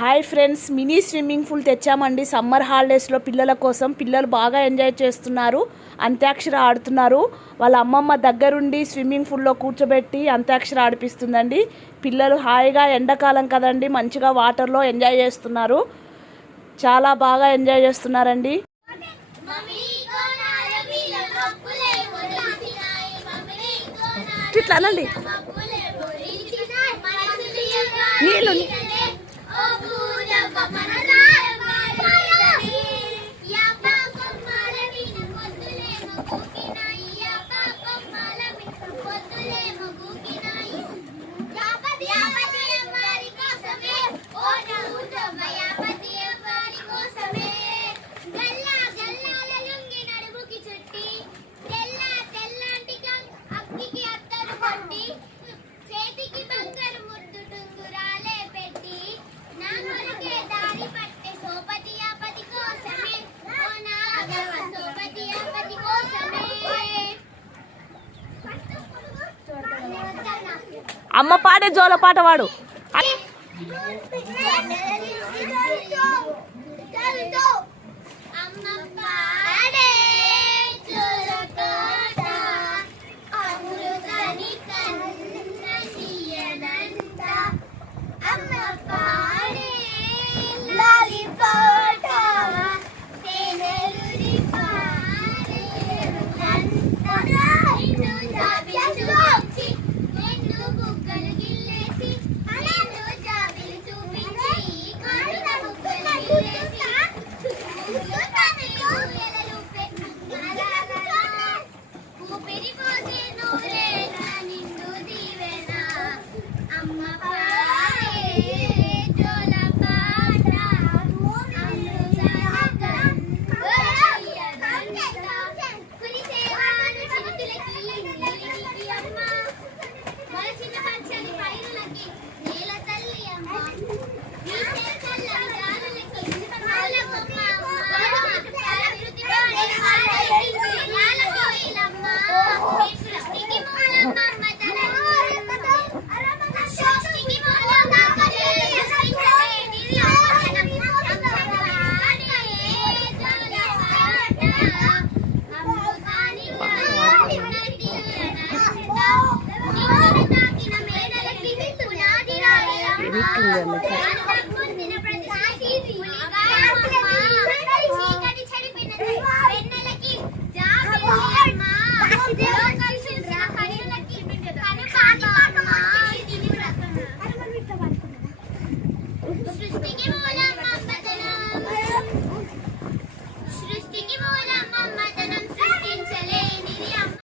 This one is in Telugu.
Hi friends, mini swimming pool తెచ్చామండి సమ్మర్ హాలిడేస్లో పిల్లల కోసం. పిల్లలు బాగా ఎంజాయ్ చేస్తున్నారు, అంత్యాక్షరి ఆడుతున్నారు. వాళ్ళ అమ్మమ్మ దగ్గరుండి స్విమ్మింగ్ పూల్లో కూర్చోబెట్టి అంత్యాక్షరి ఆడిపిస్తుందండి. పిల్లలు హాయిగా, ఎండాకాలం కదండి, మంచిగా వాటర్లో ఎంజాయ్ చేస్తున్నారు. చాలా బాగా ఎంజాయ్ చేస్తున్నారండి. ఇట్లా అనండి, నీళ్ళు అమ్మ పాడే జోల పాట వాడు. Sticky